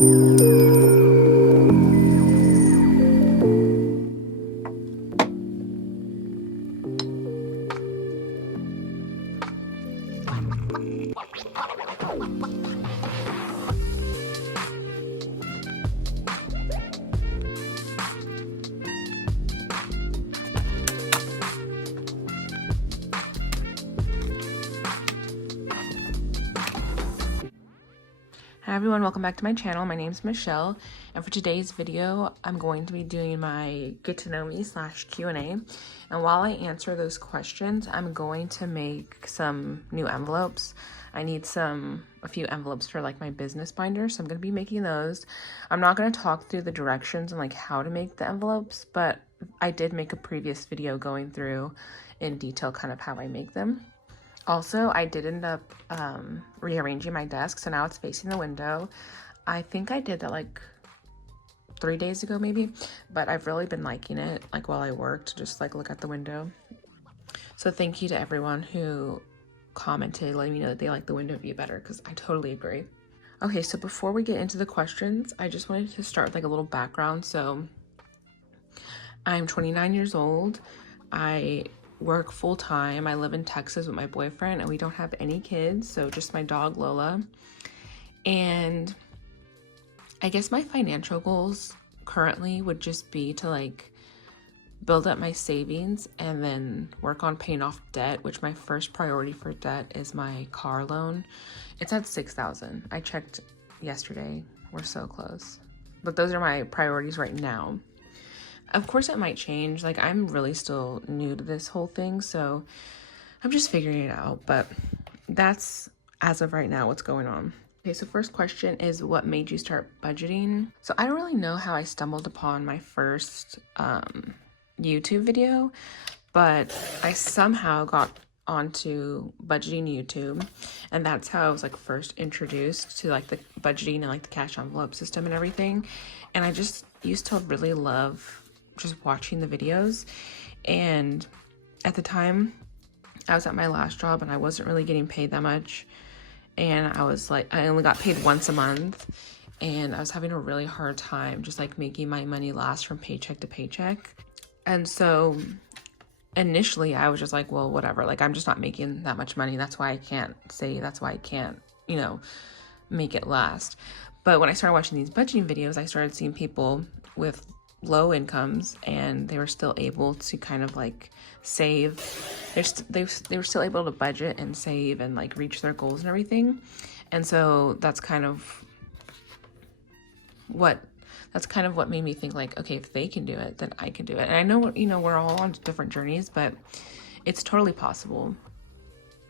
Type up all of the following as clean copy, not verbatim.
Hi everyone, welcome back to my channel. My name's Michelle, and for today's video, I'm going to be doing my get to know me / Q&A. And while I answer those questions, I'm going to make some new envelopes. I need a few envelopes for like my business binder, so I'm going to be making those. I'm not going to talk through the directions and like how to make the envelopes, but I did make a previous video going through in detail kind of how I make them. Also, I did end up rearranging my desk, so now it's facing the window. I think I did that like 3 days ago maybe, but I've really been liking it, like while I worked, just like look at the window. So thank you to everyone who commented, letting me know that they like the window view better, because I totally agree. Okay, so before we get into the questions, I just wanted to start with like a little background. So I'm 29 years old. I work full-time. I live in Texas with my boyfriend, and we don't have any kids, so just my dog Lola. And I guess my financial goals currently would just be to like build up my savings and then work on paying off debt, which my first priority for debt is my car loan. It's at $6,000. I checked yesterday. We're so close. But those are my priorities right now. Of course, it might change. Like, I'm really still new to this whole thing, so I'm just figuring it out. But that's, as of right now, what's going on. Okay, so first question is, what made you start budgeting? So I don't really know how I stumbled upon my first YouTube video, but I somehow got onto budgeting YouTube, and that's how I was like first introduced to like the budgeting and like the cash envelope system and everything. And I just used to really love just watching the videos. And at the time I was at my last job and I wasn't really getting paid that much, and I was like, I only got paid once a month, and I was having a really hard time just like making my money last from paycheck to paycheck. And so initially I was just like, well, whatever, like I'm just not making that much money, that's why I can't save, that's why I can't, you know, make it last. But when I started watching these budgeting videos, I started seeing people with low incomes, and they were still able to kind of like save. They were still able to budget and save and like reach their goals and everything. And so that's kind of what made me think like, okay, if they can do it, then I can do it. And I know, you know, we're all on different journeys, but it's totally possible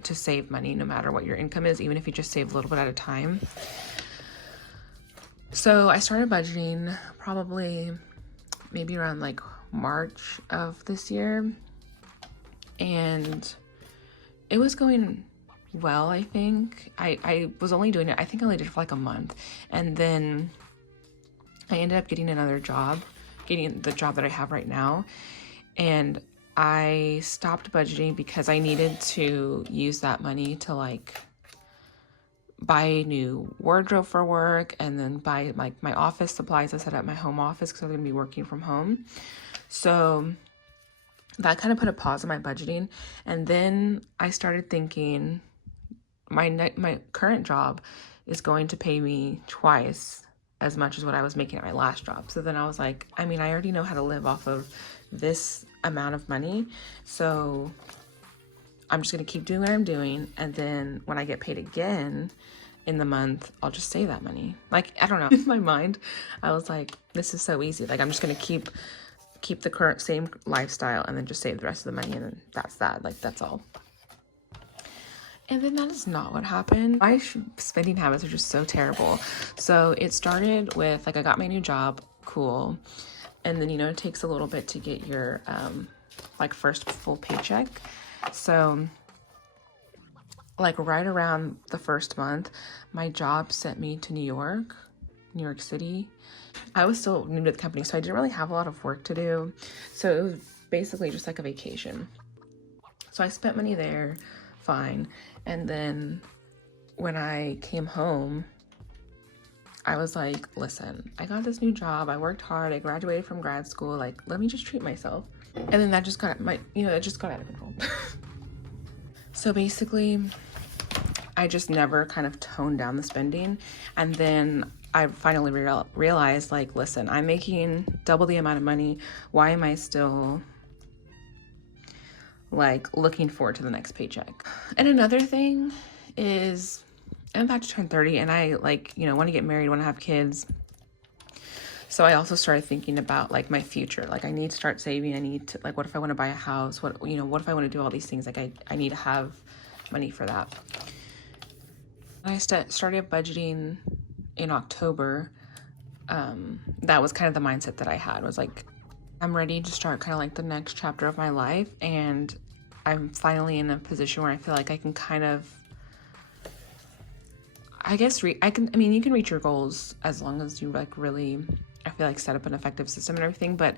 to save money no matter what your income is, even if you just save a little bit at a time. So I started budgeting probably maybe around like March of this year, and it was going well. I think I was only doing it, I think I only did it for like a month, and then I ended up getting another job, getting the job that I have right now, and I stopped budgeting because I needed to use that money to like buy a new wardrobe for work, and then buy like my office supplies I set up my home office because I'm going to be working from home. So that kind of put a pause on my budgeting. And then I started thinking my current job is going to pay me twice as much as what I was making at my last job. So then I was like, I mean, I already know how to live off of this amount of money, so I'm just going to keep doing what I'm doing, and then when I get paid again in the month, I'll just save that money. Like, I don't know, in my mind I was like, this is so easy, like I'm just going to keep the current same lifestyle and then just save the rest of the money, and then that's that, like that's all. And then that is not what happened. My spending habits are just so terrible. So it started with like, I got my new job, cool, and then, you know, it takes a little bit to get your like first full paycheck. So like right around the first month, my job sent me to New York City. I was still new to the company, so I didn't really have a lot of work to do. So it was basically just like a vacation. So I spent money there, fine. And then when I came home, I was like, listen, I got this new job. I worked hard. I graduated from grad school. Like, let me just treat myself. And then that just got it just got out of control. So basically, I just never kind of toned down the spending. And then I finally realized, like, listen, I'm making double the amount of money. Why am I still like looking forward to the next paycheck? And another thing is, I'm about to turn 30 and I like, want to get married, want to have kids. So I also started thinking about like my future. Like I need to start saving. I need to, like, what if I want to buy a house? What if I want to do all these things? Like I need to have money for that. I started budgeting in October. That was kind of the mindset that I had, was like, I'm ready to start kind of like the next chapter of my life. And I'm finally in a position where I feel like I can kind of, I guess, you can reach your goals as long as you like really, I feel like, set up an effective system and everything, but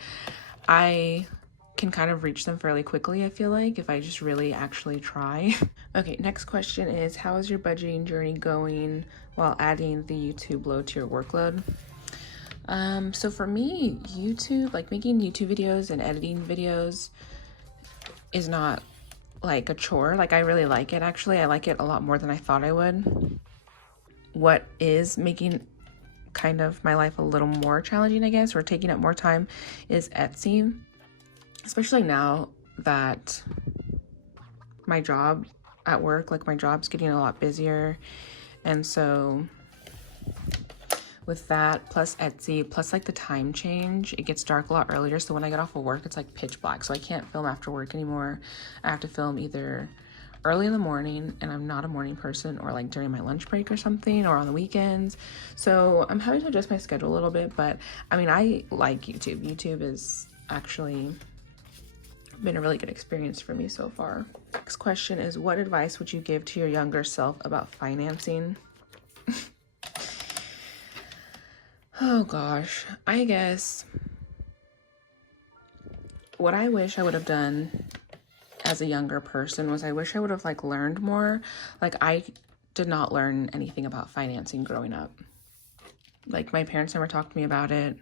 I can kind of reach them fairly quickly, I feel like, if I just really actually try. Okay, next question is, how is your budgeting journey going while adding the YouTube load to your workload? So for me, YouTube, like making YouTube videos and editing videos is not like a chore. Like I really like it, actually. I like it a lot more than I thought I would. What is making kind of my life a little more challenging, I guess, or taking up more time, is Etsy. Especially now that my job at work, like my job's getting a lot busier. And so with that, plus Etsy, plus like the time change, it gets dark a lot earlier. So when I get off of work, it's like pitch black. So I can't film after work anymore. I have to film either early in the morning, and I'm not a morning person, or like during my lunch break or something, or on the weekends. So I'm having to adjust my schedule a little bit, but I mean, I like YouTube. YouTube is actually been a really good experience for me so far. Next question is, what advice would you give to your younger self about financing? Oh gosh, I guess what I wish I would have done as a younger person was, I wish I would have like learned more. Like I did not learn anything about financing growing up. Like my parents never talked to me about it.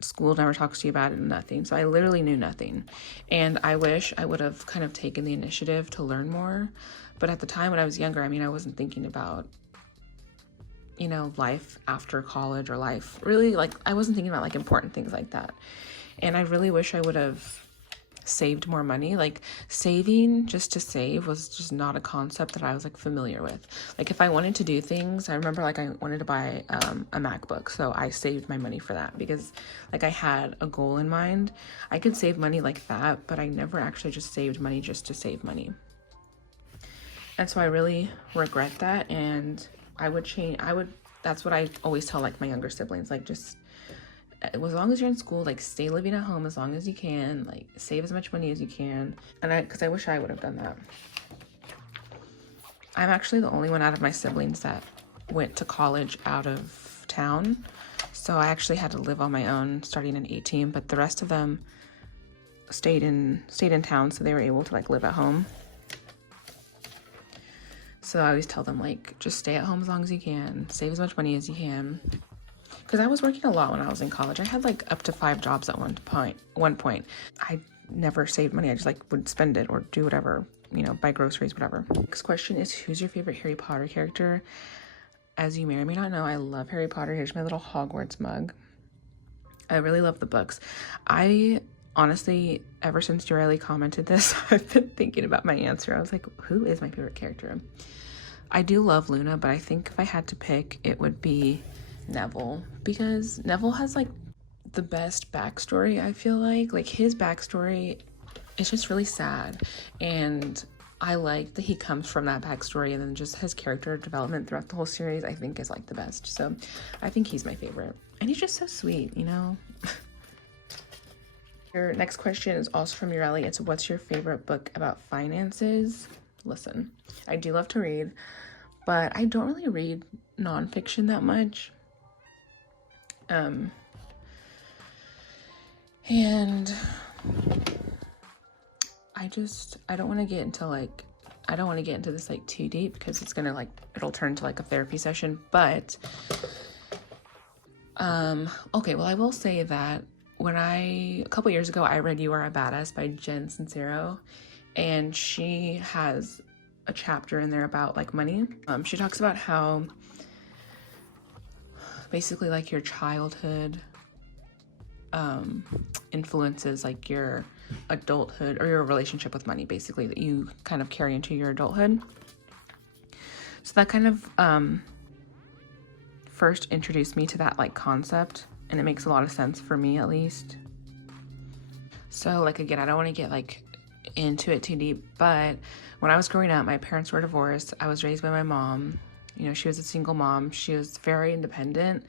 School never talks to you about it, nothing. So I literally knew nothing. And I wish I would have kind of taken the initiative to learn more. But at the time when I was younger, I mean, I wasn't thinking about, life after college, or life really, like I wasn't thinking about like important things like that. And I really wish I would have saved more money. Like saving just to save was just not a concept that I was like familiar with. Like if I wanted to do things, I remember like I wanted to buy a MacBook, so I saved my money for that because like I had a goal in mind. I could save money like that, but I never actually just saved money just to save money. And so I really regret that, and that's what I always tell like my younger siblings, like just as long as you're in school, like stay living at home as long as you can, like save as much money as you can. And because I wish I would have done that. I'm actually the only one out of my siblings that went to college out of town. So I actually had to live on my own starting at 18, but the rest of them stayed in town, so they were able to like live at home. So I always tell them, like, just stay at home as long as you can, save as much money as you can. Because I was working a lot when I was in college. I had like up to 5 jobs at one point. I never saved money. I just like would spend it or do whatever, buy groceries, whatever. Next question is, who's your favorite Harry Potter character? As you may or may not know, I love Harry Potter. Here's my little Hogwarts mug. I really love the books. I honestly, ever since Joreli commented this, I've been thinking about my answer. I was like, who is my favorite character? I do love Luna, but I think if I had to pick, it would be Neville, because Neville has like the best backstory. I feel like his backstory is just really sad, and I like that he comes from that backstory, and then just his character development throughout the whole series I think is like the best. So I think he's my favorite, and he's just so sweet. Your next question is also from Joreli. It's, what's your favorite book about finances? Listen, I do love to read, but I don't really read nonfiction that much. And I don't want to get into this like too deep, because it's gonna it'll turn to like a therapy session. But Okay, well, I will say that a couple years ago, I read You Are a Badass by Jen Sincero, and she has a chapter in there about like money. She talks about how basically like your childhood influences like your adulthood or your relationship with money, basically, that you kind of carry into your adulthood. So that kind of first introduced me to that like concept, and it makes a lot of sense for me, at least. So like, again, I don't want to get like into it too deep, but when I was growing up, my parents were divorced. I was raised by my mom. You know, she was a single mom. She was very independent.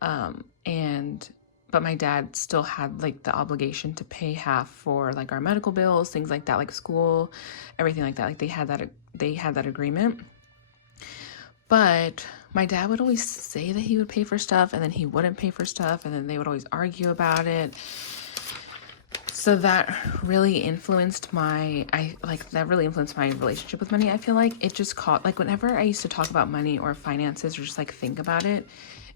But my dad still had like the obligation to pay half for like our medical bills, things like that, like school, everything like that. Like they had that agreement. But my dad would always say that he would pay for stuff, and then he wouldn't pay for stuff, and then they would always argue about it. So that really influenced my relationship with money. I feel like it just like whenever I used to talk about money or finances or just like think about it,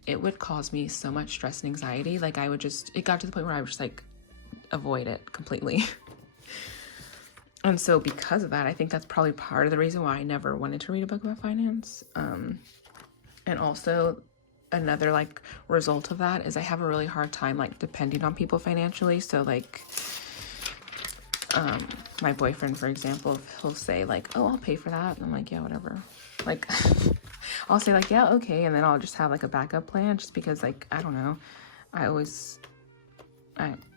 it would cause me so much stress and anxiety. Like it got to the point where I would just like avoid it completely. And so because of that, I think that's probably part of the reason why I never wanted to read a book about finance. And also another like result of that is I have a really hard time like depending on people financially. So like my boyfriend, for example, he'll say like, oh, I'll pay for that. And I'm like, yeah, whatever. Like I'll say like, yeah, okay. And then I'll just have like a backup plan, just because like, I don't know.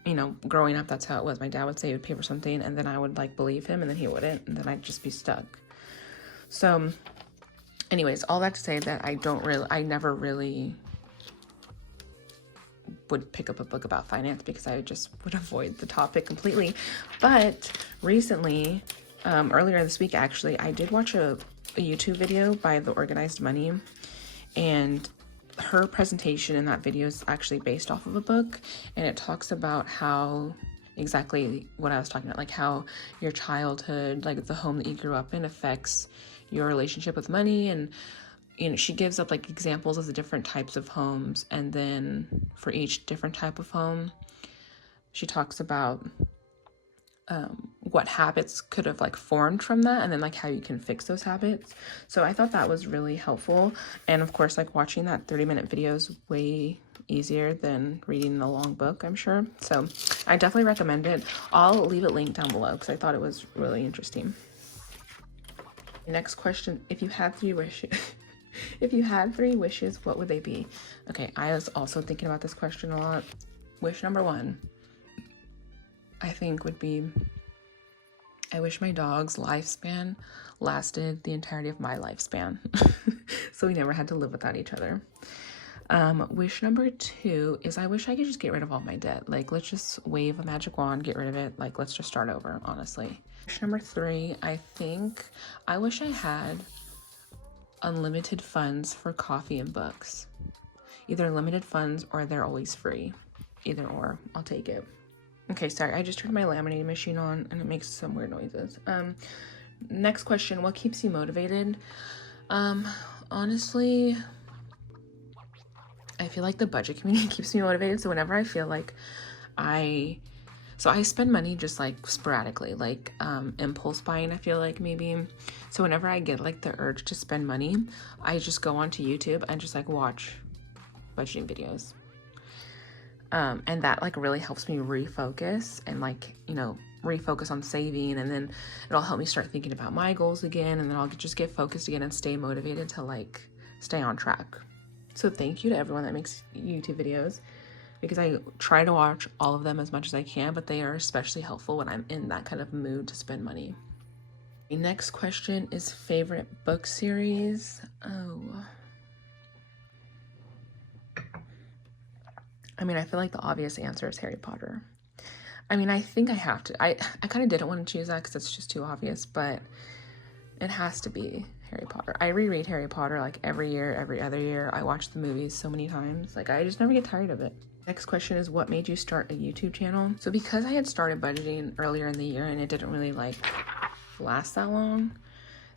You know, growing up, that's how it was. My dad would say he would pay for something, and then I would like believe him, and then he wouldn't, and then I'd just be stuck. So anyways, all that to say that I never really would pick up a book about finance, because I just would avoid the topic completely. But recently, earlier this week, actually, I did watch a YouTube video by The Organized Money, and her presentation in that video is actually based off of a book, and it talks about how exactly what I was talking about, like how your childhood, like the home that you grew up in, affects your relationship with money. And you know, she gives up like examples of the different types of homes, and then for each different type of home, she talks about what habits could have like formed from that, and then like how you can fix those habits. So I thought that was really helpful. And of course, like watching that 30-minute video is way easier than reading the long book, I'm sure. So I definitely recommend it. I'll leave it linked down below because I thought it was really interesting. Next question: if you had 3 wishes, if you had 3 wishes, what would they be? Okay, I was also thinking about this question a lot. Wish number 1, I think, would be, I wish my dog's lifespan lasted the entirety of my lifespan. So we never had to live without each other. Wish number 2 is I wish I could just get rid of all my debt. Like, let's just wave a magic wand, get rid of it. Like, let's just start over, honestly. Wish number 3, I think I wish I had unlimited funds for coffee and books. Either unlimited funds or they're always free. Either or, I'll take it. Okay, sorry, I just turned my laminating machine on and it makes some weird noises. Next question: what keeps you motivated? Honestly, I feel like the budget community keeps me motivated. So whenever I feel like I spend money just like sporadically, like impulse buying, I feel like, maybe. So whenever I get like the urge to spend money, I just go onto YouTube and just like watch budgeting videos. And that like really helps me refocus and like, you know, refocus on saving, and then it'll help me start thinking about my goals again, and then I'll just get focused again and stay motivated to like stay on track. So thank you to everyone that makes YouTube videos, because I try to watch all of them as much as I can, but they are especially helpful when I'm in that kind of mood to spend money. The next question is favorite book series. I mean, I feel like the obvious answer is Harry Potter. I mean, I think I have to. I kind of didn't want to choose that because it's just too obvious, but it has to be Harry Potter. I reread Harry Potter like every year, every other year. I watch the movies so many times. Like, I just never get tired of it. Next question is, what made you start a YouTube channel? So because I had started budgeting earlier in the year and it didn't really like last that long,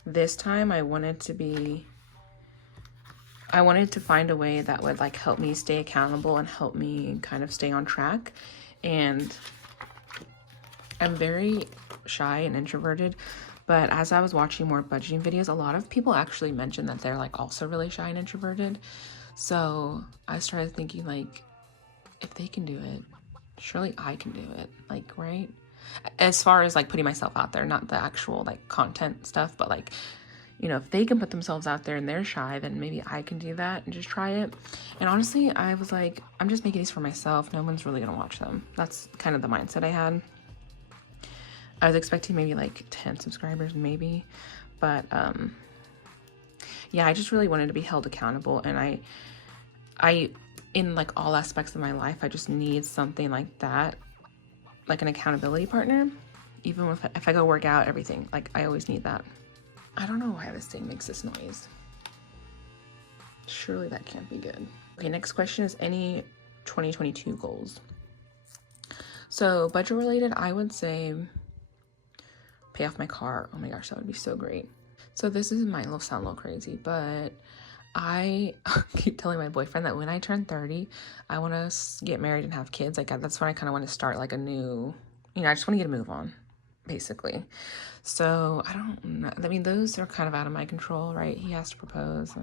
this time I wanted to be, I wanted to find a way that would like help me stay accountable and help me kind of stay on track. And I'm very shy and introverted, but as I was watching more budgeting videos, a lot of people actually mentioned that they're like also really shy and introverted. So I started thinking, like, if they can do it, surely I can do it. Like, right? As far as like putting myself out there, not the actual like content stuff, but like, you know, if they can put themselves out there and they're shy, then maybe I can do that and just try it. And honestly, I was like, I'm just making these for myself. No one's really gonna watch them. That's kind of the mindset I had. I was expecting maybe like 10 subscribers, maybe. But yeah, I just really wanted to be held accountable. And I in like all aspects of my life, I just need something like that, like an accountability partner. Even if I go work out, everything, like I always need that. I don't know why this thing makes this noise. Surely that can't be good. Okay, next question is any 2022 goals. So budget related, I would say pay off my car. Oh my gosh, that would be so great. So this might sound a little crazy, but I keep telling my boyfriend that when I turn 30, I want to get married and have kids. Like that's when I kind of want to start like a new, you know, I just want to get a move on, basically. So I don't know. I mean, those are kind of out of my control, right? He has to propose.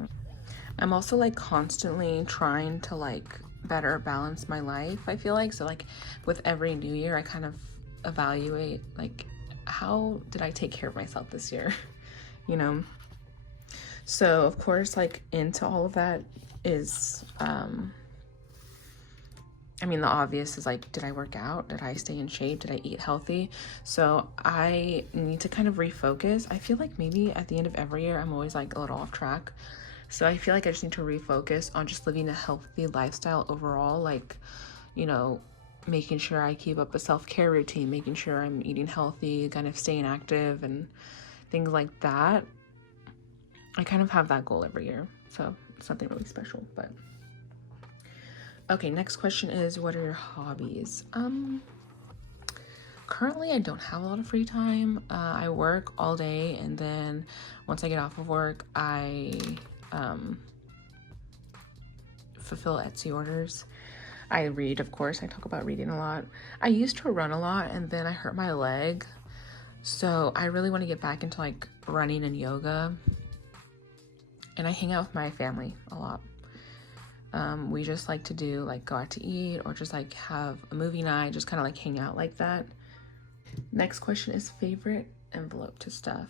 I'm also like constantly trying to like better balance my life, I feel like. So like with every new year, I kind of evaluate like, how did I take care of myself this year? You know? So of course, like into all of that is, I mean, the obvious is like, did I work out? Did I stay in shape? Did I eat healthy? So I need to kind of refocus. I feel like maybe at the end of every year, I'm always like a little off track. So I feel like I just need to refocus on just living a healthy lifestyle overall. Like, you know, making sure I keep up a self-care routine, making sure I'm eating healthy, kind of staying active and things like that. I kind of have that goal every year. So it's nothing really special, but. Okay, next question is, what are your hobbies? Currently I don't have a lot of free time. I work all day, and then once I get off of work, I fulfill Etsy orders. I read, of course. I talk about reading a lot. I used to run a lot, and then I hurt my leg. So I really want to get back into like running and yoga. And I hang out with my family a lot. We just like to do like go out to eat or just like have a movie night, just kind of like hang out like that. Next question is favorite envelope to stuff.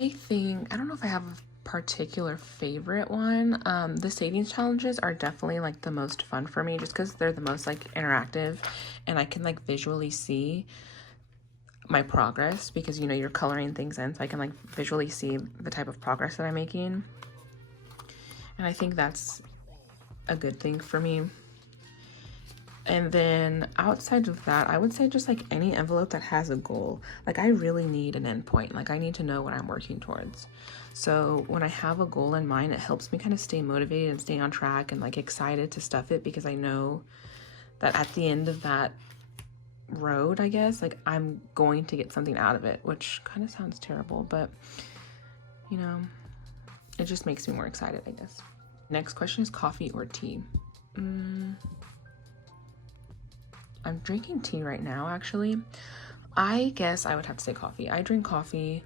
I don't know if I have a particular favorite one. The savings challenges are definitely like the most fun for me just because they're the most like interactive and I can like visually see my progress because, you know, you're coloring things in, so I can like visually see the type of progress that I'm making. And I think that's a good thing for me. And then outside of that, I would say just like any envelope that has a goal. Like I really need an endpoint. Like I need to know what I'm working towards. So when I have a goal in mind, it helps me kind of stay motivated and stay on track and like excited to stuff it because I know that at the end of that road, I guess, like I'm going to get something out of it, which kind of sounds terrible, but you know, it just makes me more excited, I guess. Next question is coffee or tea. I'm drinking tea right now, actually. I guess I would have to say coffee. I drink coffee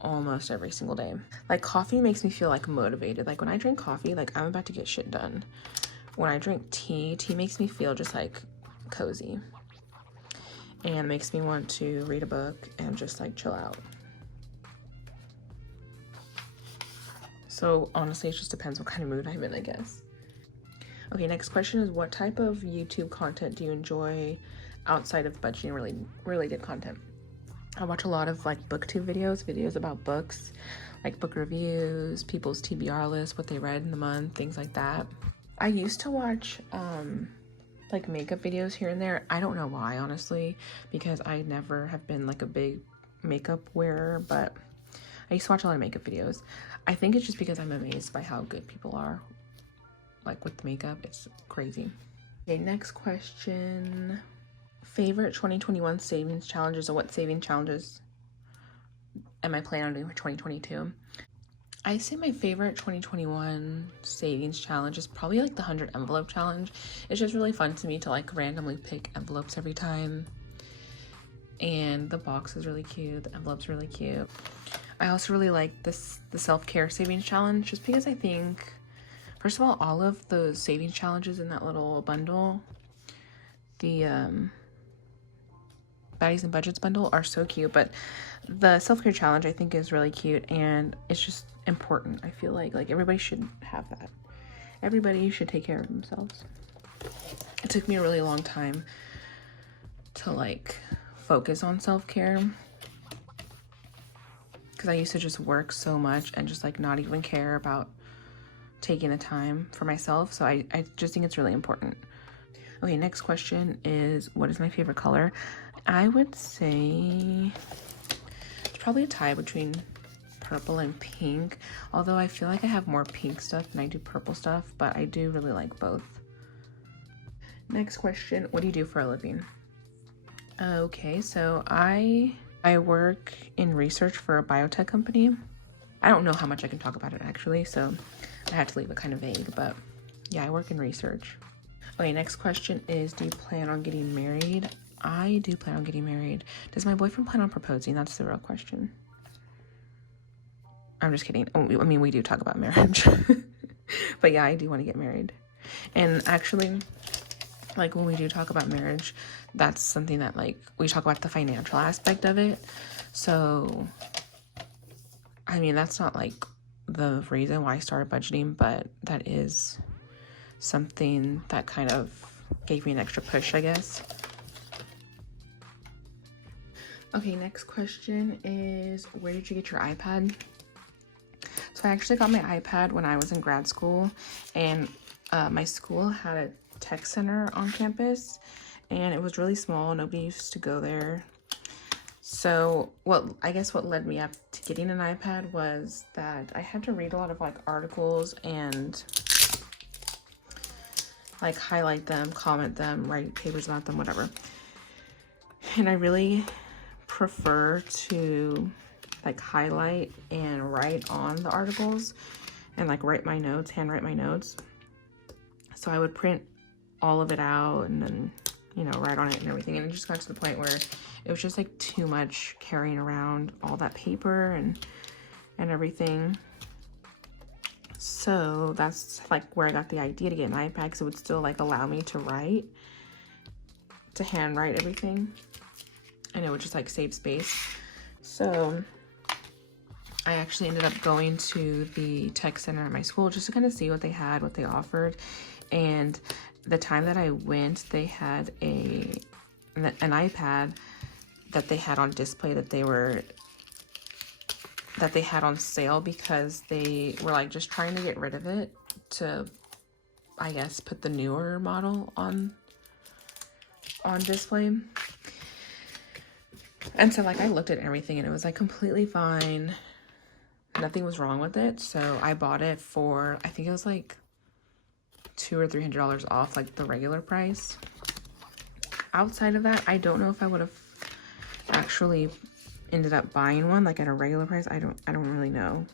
almost every single day. Like coffee makes me feel like motivated. Like when I drink coffee, like I'm about to get shit done. When I drink tea, tea makes me feel just like cozy and makes me want to read a book and just like chill out. So honestly, it just depends what kind of mood I'm in, I guess. Okay, next question is, what type of YouTube content do you enjoy outside of budgeting related content? I watch a lot of like booktube videos about books, like book reviews, people's TBR list, what they read in the month, things like that. I used to watch like makeup videos here and there. I don't know why, honestly, because I never have been like a big makeup wearer, but I used to watch a lot of makeup videos. I think it's just because I'm amazed by how good people are, like with the makeup. It's crazy. Okay, next question. Favorite 2021 savings challenges, or what saving challenges am I planning on doing for 2022? I say my favorite 2021 savings challenge is probably like the 100 envelope challenge. It's just really fun to me to like randomly pick envelopes every time. And the box is really cute. The envelope's really cute. I also really like the self-care savings challenge just because I think, first of all of those savings challenges in that little bundle, the Baddies and Budgets bundle, are so cute, but the self-care challenge I think is really cute, and it's just important. I feel like everybody should have that. Everybody should take care of themselves. It took me a really long time to like focus on self-care because I used to just work so much and just like not even care about taking the time for myself. So I just think it's really important. Okay, next question is, what is my favorite color? I would say it's probably a tie between purple and pink, although I feel like I have more pink stuff than I do purple stuff, but I do really like both. Next question, what do you do for a living? Okay, so I work in research for a biotech company. I don't know how much I can talk about it actually, so I had to leave it kind of vague, but yeah, I work in research. Okay, next question is, do you plan on getting married? I do plan on getting married. Does my boyfriend plan on proposing? That's the real question. I'm just kidding. I mean, we do talk about marriage. But yeah, I do want to get married. And actually, like when we do talk about marriage, that's something that like we talk about the financial aspect of it. So, I mean, that's not like the reason why I started budgeting, but that is something that kind of gave me an extra push, I guess. Okay, next question is, where did you get your iPad? So I actually got my iPad when I was in grad school, and my school had a tech center on campus, and it was really small. Nobody used to go there. So what led me up to getting an iPad was that I had to read a lot of like articles and like highlight them, comment them, write papers about them, whatever. And I really prefer to like highlight and write on the articles and like write my notes, handwrite my notes. So I would print all of it out and then, you know, write on it and everything. And it just got to the point where it was just like too much carrying around all that paper and everything. So that's like where I got the idea to get an iPad, because it would still like allow me to write, to handwrite everything, and it would just like save space. So I actually ended up going to the tech center at my school just to kind of see what they had, what they offered. And the time that I went, they had an iPad that they had on display that they had on sale because they were like just trying to get rid of it to, I guess, put the newer model on display. And so like I looked at everything and it was like completely fine. Nothing was wrong with it. So I bought it for, I think it was like $200 or $300 off like the regular price. Outside of that, I don't know if I would have actually ended up buying one like at a regular price. I don't really know,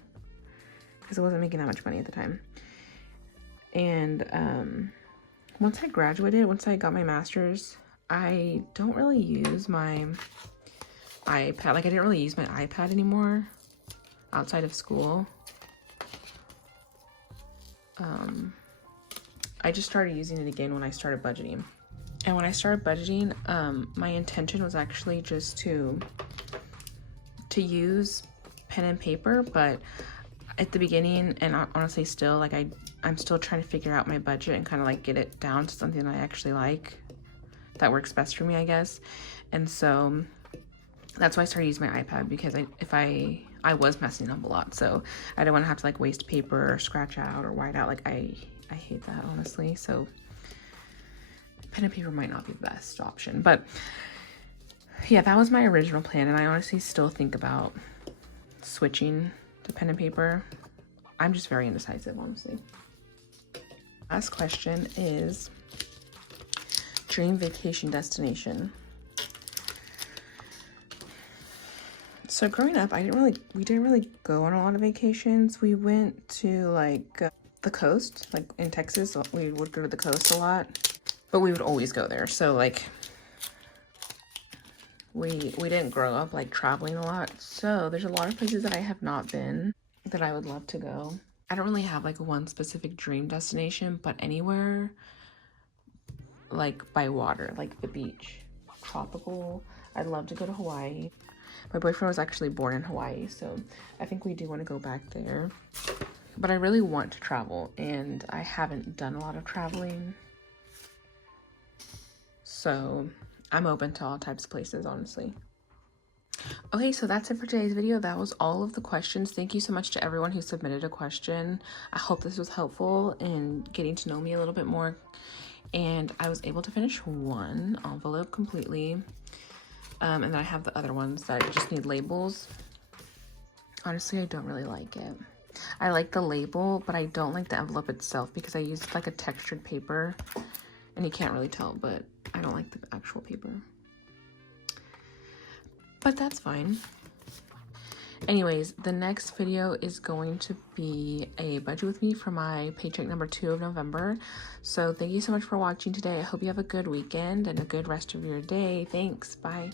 because I wasn't making that much money at the time. And once I graduated, once I got my master's, I don't really use my iPad. Like I didn't really use my iPad anymore outside of school. I just started using it again when I started budgeting. And when I started budgeting, my intention was actually just to use pen and paper, but at the beginning, and honestly still, like I'm still trying to figure out my budget and kind of like get it down to something I actually like, that works best for me, I guess. And so that's why I started using my iPad, because I was messing up a lot, so I didn't want to have to like waste paper or scratch out or white out. Like I hate that, honestly. So pen and paper might not be the best option, but yeah, that was my original plan, and I honestly still think about switching to pen and paper. I'm just very indecisive, honestly. Last question is, dream vacation destination. So growing up, we didn't really go on a lot of vacations. We went to like the coast, like in Texas. We would go to the coast a lot, but we would always go there. So like we didn't grow up like traveling a lot. So there's a lot of places that I have not been that I would love to go. I don't really have like one specific dream destination, but anywhere like by water, like the beach, tropical. I'd love to go to Hawaii. My boyfriend was actually born in Hawaii, so I think we do want to go back there. But I really want to travel, and I haven't done a lot of traveling. So I'm open to all types of places, honestly. Okay, so that's it for today's video. That was all of the questions. Thank you so much to everyone who submitted a question. I hope this was helpful in getting to know me a little bit more. And I was able to finish one envelope completely. And then I have the other ones that just need labels. Honestly, I don't really like it. I like the label, but I don't like the envelope itself because I used like a textured paper. And you can't really tell, but I don't like the actual paper. But that's fine. Anyways, the next video is going to be a budget with me for my paycheck number 2 of November. So thank you so much for watching today. I hope you have a good weekend and a good rest of your day. Thanks. Bye.